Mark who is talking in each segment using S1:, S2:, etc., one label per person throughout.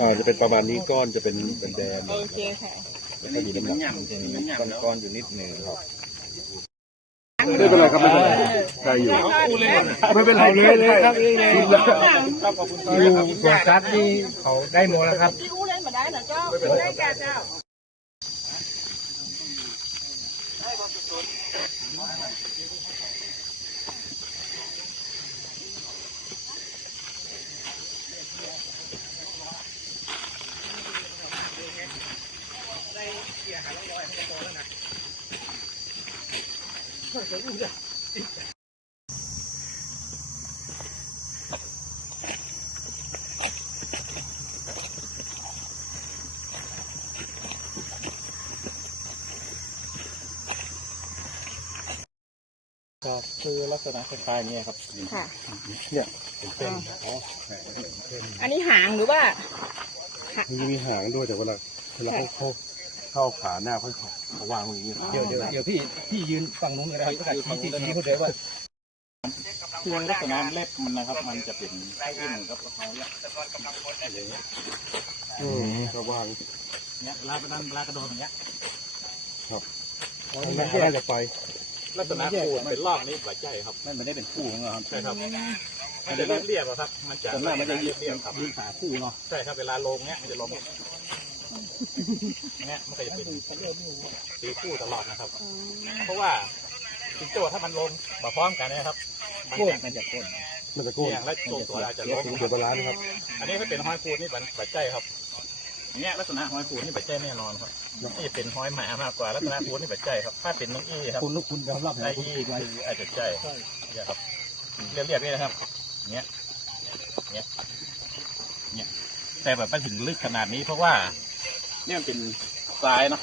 S1: อ่าจะเป็นประมาณนี้ก้อนจะเป็นเป็นแดง
S2: โอเคค่ะ
S1: แล้วก็มีน้ำหนัก
S3: จะมีก้อนๆอยู่นิดหนึ่งครับ
S1: ไม่เป็นไรครับไม่เป็นไรได้อยู่ไม่เป็นไรเลยเลยครับชิมแล้ว
S4: อยู่สวนสัตว์นี่เขาได้หมดแล้วครับ
S2: พี่อู้เล่นมาได้นะเจ้าได้แก่เจ้า
S3: ครับคือลักษณะคล้ายๆเนี่ยครับ
S2: ค่ะ
S1: เนี่ยเป็นเส้นอ๋อ
S2: อันนี้หางหรือว่า
S1: มันมีหางด้วยแต่เวลาเวลาเขาเขา เข้าขาหน้าเขาเขาวางอย่างนี้
S4: เดี๋ยวเดี๋ยวเดี๋ยวพี่พี่ยืนฝั่งนู้นก็ได้ครับชี้ชี้ชี้เขาเดี๋ยวว่า
S3: คือลักษณะเล็บมันนะครับ มันจะเป็นขึ้นครับเขาเนี่ย
S1: อืมก็วาง
S3: เนี่ยเวลาไปนั่นเวลากระโดดอย่างเงี้ย
S1: นั่นก็น่าจะไป
S3: ลักษณะขูดเป็นรอบนี้หลายใจครับ
S4: มันไม่ได้เป็นคู่ของเราครับ
S3: ใช่ครับมันจะเรียบๆอะครับ มันจะ
S4: ส่วนมากมันจะยืน
S3: เรียบๆครับ
S4: ยืนขาคู่เนาะ
S3: ใช่ครับเวลาลงเนี้ยมันจะลงแบบ เนี้ยมันก็จะเป็นสีคู่ตลอดนะครับ เพราะว่าจิงโจ้ถ้ามันลงมาพร้อมกันเนะครับ มัน
S4: โค่น
S3: จะ
S4: มันจะโค่น
S1: มันจะโก้
S3: เสี่ยงและตัวตัวอาจจะลง
S1: เดี๋ยวตัวร้านนะครับ
S3: อันนี้ถ้าเป็นห้อยคูดนี่บันบัดใจครับอย่างเงี้ยลักษณะห้อยคูดนี่บัดใจแน่นอนครับนี่เป็นห้อยหมามากกว่าลักษณะคูดนี่บัดใจครับ ถ้าเป็นน้องอี้ครับ
S4: คุณลูกคุณยอมรับ
S3: ไอ้
S4: นะคุณ
S3: อี้
S4: ติดไว้
S3: คืออาจจะใจเนี่ยครับเรียบๆนี่นะครับ เนี้ยเนี้ยเนี้ยแต่แบบไม่ถึงลึกขนาดนี้เพราะว่า เนี่ยมันเป็นทรายเนาะ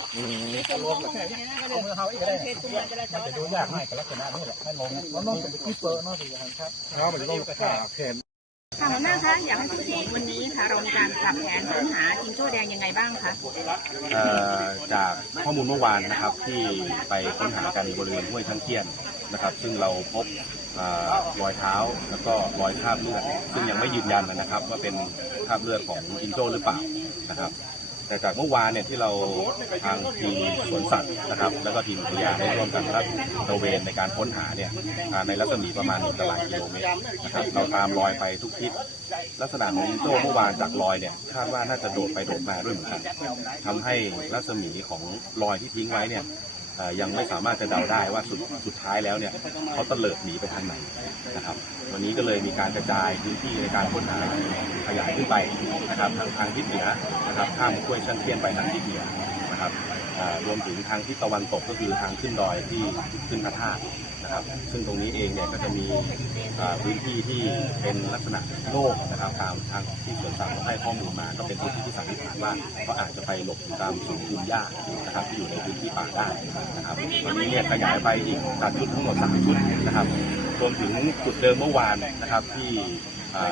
S3: รวมแค่เนี้ยเขาอีกได้มันจะดูยากหน่อยกับลักษณะนี้แหละให้ลงแล้วลงเป็นที่เปิดเนาะดีครับ
S1: ครับมันจะต้องขาแขน
S2: ค่ะหัวหน้าคะอยากให้ทุกที่วันนี้ค่ะเรามีการปรับแผนค้นหาจิงโจ้แดงยังไงบ้างคะ
S5: เอ่อจากข้อมูลเมื่อวานนะครับที่ไปค้นหากันบริเวณห้วยทั้งเทียนนะครับ ซึ่งเราพบรอยเท้าแล้วก็รอยคราบเลือดซึ่งยังไม่ยืนยันนะครับ ว่าเป็นคราบเลือดของจิงโจ้หรือเปล่านะครับ แต่จากเมื่อวานเนี่ยที่เราทางทีมสวนสัตว์นะครับ แล้วก็ทีมอุทยานได้ร่วมกันรับตระเวนในการค้นหาเนี่ยในรัศมีประมาณหนึ่งตารางกิโลเมตรนะครับเราตามรอยไปทุกทิศลักษณะของจิงโจ้เมื่อวานจากรอยเนี่ยคาดว่าน่าจะโดดไปโดดมาด้วยเหมือนกันทำให้รัศมีของรอยที่ทิ้งไว้เนี่ย ยังไม่สามารถจะเดาได้ว่าสุดสุดท้ายแล้วเนี่ยเขาตะเลิดหนีไปทางไหนนะครับ วันนี้ก็เลยมีการกระจายพื้นที่ในการค้นหาขยายขึ้นไปนะครับทางทางทิศเหนือนะครับข้ามห้วยชันเทียนไปทางทิศเหนือนะครับ รวมถึงทางทิศตะวันตกก็คือทางขึ้นดอยที่ขึ้นพระธาตุนะครับ ซึ่งตรงนี้เองเนี่ยก็จะมีพื้นที่ที่เป็นลักษณะโล่งนะครับตามทางที่สวนสัตว์เขให้ข้อมูลมา ก็เป็นพื้นที่ที่สันนิษฐานว่าเขาอาจจะไปหลบอยู่ตามศูนย์ภูมิหญ้านะครับที่อยู่ในพื้นที่ป่าได้นะครับวันนี้เนี่ยขยายไปอีกตัดชุดทั้งหมดสามชุดนะครับรวมถึงจุดเดิมเมื่อวานนะครับที่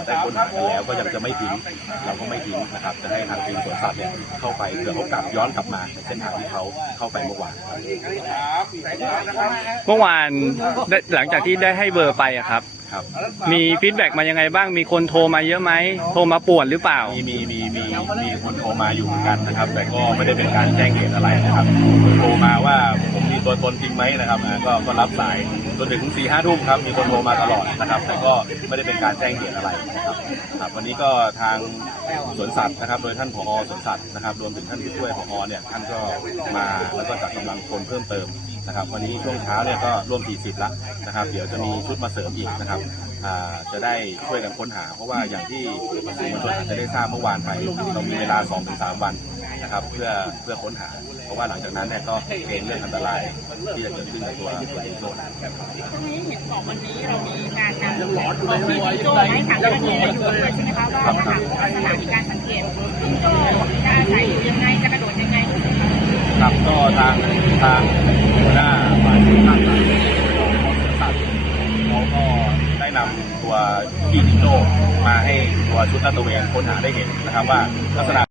S5: ได้ค้นหากันแล้วก็ยังจะไม่ทิ้งเราก็ไม่ทิ้งนะครับจะให้ทางทีมสวนสัตว์เนี่ยเข้าไปเผื่อเขากลับย้อนกลับมาในเส้นทางที่เขาเข้าไปเมื่อวานครับ
S6: เมื่อวานได้หลังจากที่ได้ให้เบอร์ไปอะครับ
S5: ครับ
S6: มีฟีดแบ็กมายังไงบ้างมีคนโทรมาเยอะไหมโทรมาป่วนหรือเปล่า
S5: มีมีมีมีมีคนโทรมาอยู่เหมือนกันนะครับ แต่ก็ไม่ได้เป็นการแจ้งเหตุอะไรนะครับ โทรมาว่าผม มีตัวตนจริงไหมนะครับก็ก็รับสายจนถึงสี่ห้าทุ่มครับมีคนโทรมาตลอดนะครับ แต่ก็ไม่ได้เป็นการแจ้งเหตุอะไรนะครับครับวันนี้ก็ทางสวนสัตว์นะครับ โดยท่านผอสวนสัตว์นะครับ รวมถึงท่านผู้ช่วยผอเนี่ยท่านก็มาแล้วก็จัดกำลังคนเพิ่มเติมนะครับ วันนี้ช่วงเช้าเนี่ยก็ร่วม 40 ละนะครับ เดี๋ยวจะมีชุดมาเสริมอีกนะครับจะได้ช่วยกันค้นหา เพราะว่าอย่างที่สื่อมวลชนอาจจะได้ทราบเมื่อวานไปเรามีเวลา 2-3 วันนะครับ เพื่อเพื่อค้นหา เพราะว่าหลังจากนั้นเนี่ยก็เกรงเรื่องอันตรายที่จะเกิดขึ้นกับตัวตัวจิงโจ้
S2: ทั้งนี้เห็นบอกวันนี้เรามีการนำของที่จิงโจ้ให้ทางเจ้าหน้าที่ได้วยใช่ไหมคะว่าถ้าหากลักษณะมีการสังเกตจิงโจ้จะอาศัยอยู่ยังไงจะกระโดดยังไง
S5: ครับก็ทางทางหัวหน้าฝ่ายภาคสามของสวนสัตว์เขาก็ได้นำตัวพี่จิงโจ้มาให้ตัวชุดลาดตระเวนค้นหาได้เห็นนะครับว่าลักษณะ